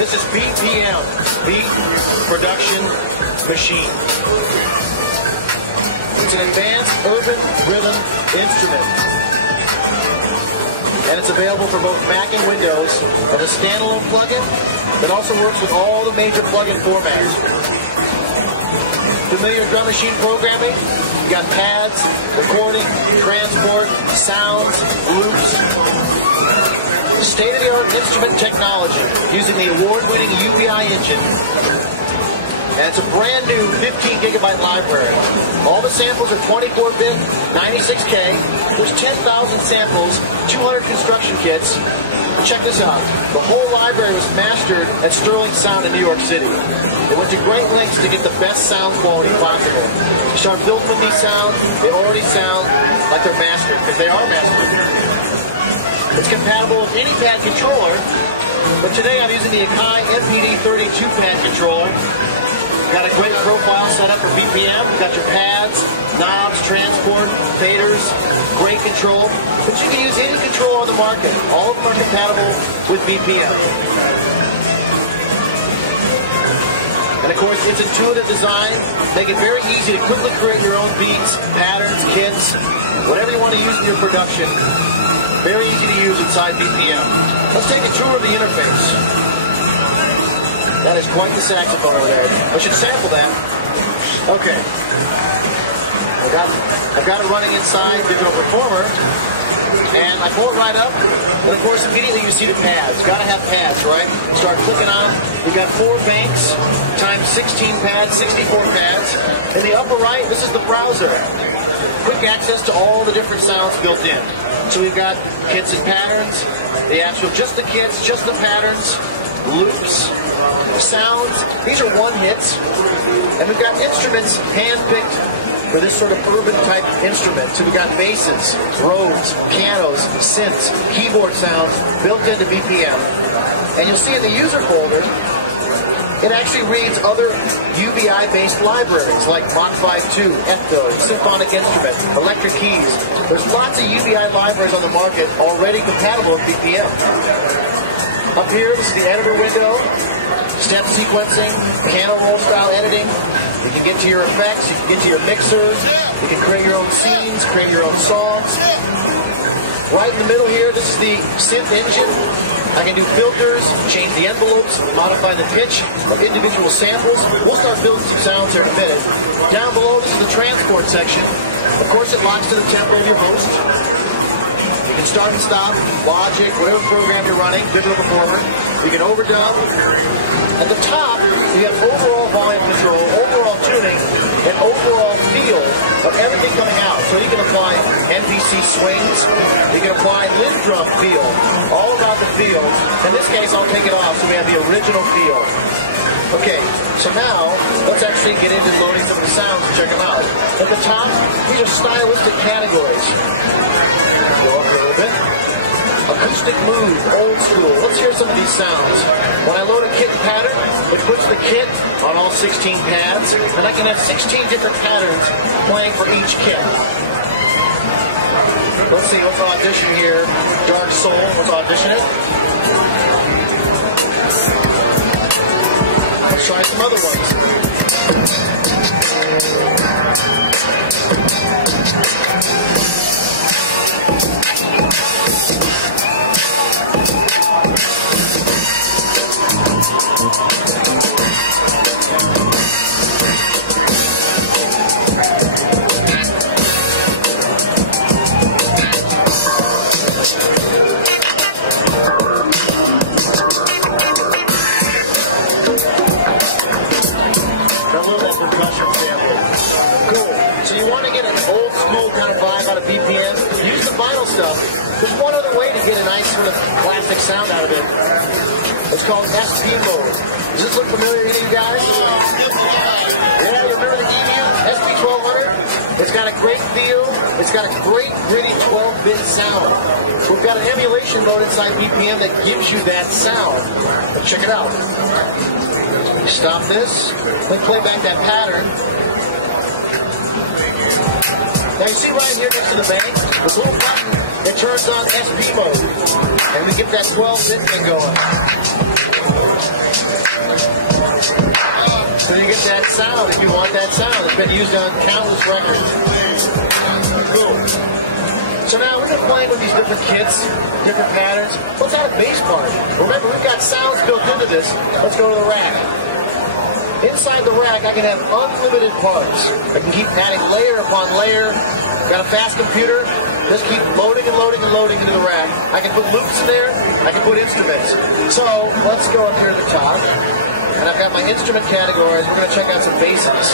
This is BPM, Beat Production Machine. It's an advanced urban rhythm instrument. And it's available for both Mac and Windows as a standalone plugin that also works with all the major plugin formats. Familiar drum machine programming? You got pads, recording, transport, sounds, loops. State-of-the-art instrument technology using the award-winning UBI engine. And it's a brand new 15 gigabyte library. All the samples are 24-bit, 96K. There's 10,000 samples, 200 construction kits. Check this out. The whole library was mastered at Sterling Sound in New York City. They went to great lengths to get the best sound quality possible. You start building with these sounds, they already sound like they're mastered, because they are mastered. It's compatible with any pad controller, but today I'm using the Akai MPD 32 pad controller. Got a great profile set up for BPM. Got your pads, knobs, transport, faders, great control. But you can use any control on the market. All of them are compatible with BPM. And of course, its intuitive design make it very easy to quickly create your own beats, patterns, kits, whatever you want to use in your production. Very easy to use inside BPM. Let's take a tour of the interface. That is quite the saxophone over there. I should sample that. Okay. I've got it running inside Digital Performer. And I pull it right up. And of course, immediately you see the pads. You've got to have pads, right? Start clicking on them. We've got 4 banks times 16 pads, 64 pads. In the upper right, this is the browser. Quick access to all the different sounds built in. So we've got kits and patterns, the actual, just the kits, just the patterns, loops, sounds. These are one hits. And we've got instruments hand-picked for this sort of urban type instrument. So we've got basses, Rhodes, pianos, synths, keyboard sounds built into BPM. And you'll see in the user folder, it actually reads other UBI-based libraries like Mod 5.2, Ecto, Symphonic Instrument, Electric Keys. There's lots of UBI libraries on the market already compatible with BPM. Up here, this is the editor window, step sequencing, piano roll style editing. You can get to your effects, you can get to your mixers, you can create your own scenes, create your own songs. Right in the middle here, this is the synth engine. I can do filters, change the envelopes, modify the pitch of individual samples. We'll start building some sounds here in a minute. Down below, this is the transport section. Of course, it locks to the tempo of your host. You can start and stop, Logic, whatever program you're running, Digital Performer. You can overdub. At the top, you have overall volume control, overall tuning, and overall feel of everything coming out. So you can apply NPC swings, you can apply lid drum feel, all about the feel. In this case, I'll take it off so we have the original feel. Okay, so now, let's actually get into loading some of the sounds and check them out. At the top, these are stylistic categories. Go up here a little bit. Acoustic mood, old school. Let's hear some of these sounds. When I load a kit pattern, it puts the kit on all 16 pads, and I can have 16 different patterns playing for each kit. Let's see, let's audition here. Dark Soul, let's audition it. Let's try some other ones. BPM, use the vinyl stuff. There's one other way to get a nice sort of classic sound out of it. It's called SP mode. Does this look familiar to you guys? Yeah, you remember the EMU? SP1200? It's got a great feel. It's got a great, gritty 12-bit sound. We've got an emulation mode inside BPM that gives you that sound. But check it out. Stop this. Let me play back that pattern. Now you see right here next to the bank, this little button that turns on SP mode. And we get that 12-bit thing going. sound if you want that sound. It's been used on countless records. Cool. So now we're playing with these different kits, different patterns. Let's add a bass part. Remember, we've got sounds built into this. Let's go to the rack. Inside the rack, I can have unlimited parts. I can keep adding layer upon layer. Got a fast computer. Just keep loading and loading and loading into the rack. I can put loops in there. I can put instruments. So let's go up here to the top. And I've got my instrument categories. We're going to check out some basics.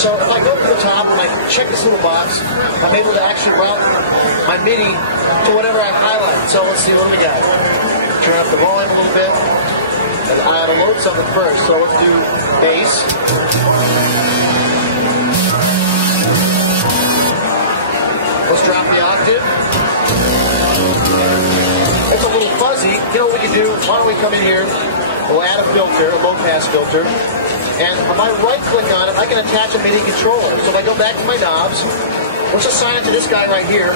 So if I go to the top and I check this little box, I'm able to actually route my MIDI to whatever I highlight. So let's see what we got. Turn up the volume a little bit. And I ought to load something first. So let's do bass. Let's drop the octave. It's a little fuzzy. You know what we can do? Why don't we come in here? We'll add a filter, a low-pass filter. And if I right-click on it, I can attach a MIDI controller. So if I go back to my knobs, let's assign it to this guy right here.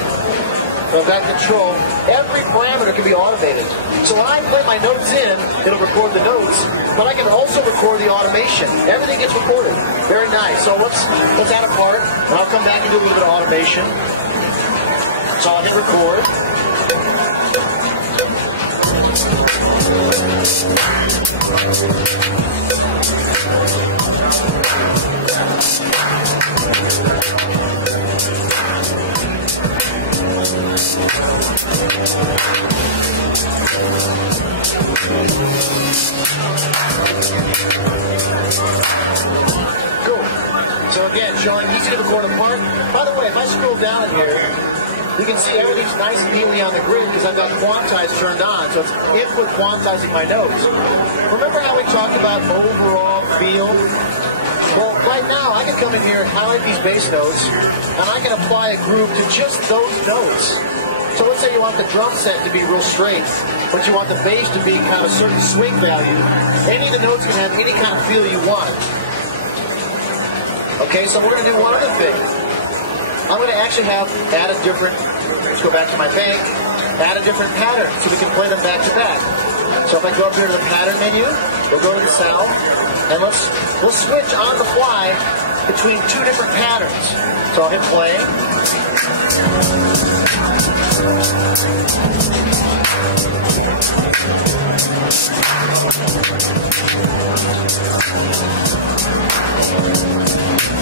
So I've got control. Every parameter can be automated. So when I play my notes in, it'll record the notes, but I can also record the automation. Everything gets recorded. Very nice. So let's add a part, and I'll come back and do a little bit of automation. So I'll hit record. Cool. So again, showing easy to record a part. By the way, if I scroll down in here, you can see everything's nice and neatly on the grid because I've got quantize turned on, so it's input quantizing my notes. Remember how we talked about overall feel? Well, right now I can come in here and highlight these bass notes, and I can apply a groove to just those notes. So let's say you want the drum set to be real straight, but you want the bass to be kind of a certain swing value. Any of the notes can have any kind of feel you want. Okay, so we're going to do one other thing. I'm going to actually add a different, let's go back to my bank, add a different pattern so we can play them back to back. So if I go up here to the pattern menu, we'll go to the sound, and we'll switch on the fly between two different patterns. So I'll hit play.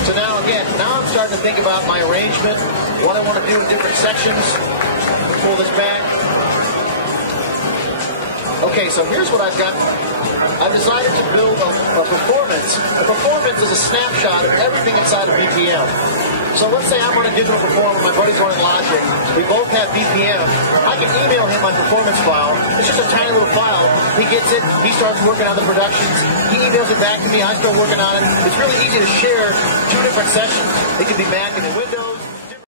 So now I'm starting to think about my arrangement, what I want to do in different sections. Pull this back. Okay, so here's what I've got. I've decided to build a performance. A performance is a snapshot of everything inside of BPM. So let's say I'm running digital performance, my buddy's running Logic. We both have BPM. I can email him my performance file. It's just a tiny little file. He gets it. He starts working on the productions. He emails it back to me. I start working on it. It's really easy to share two different sessions. It can be Mac and Windows.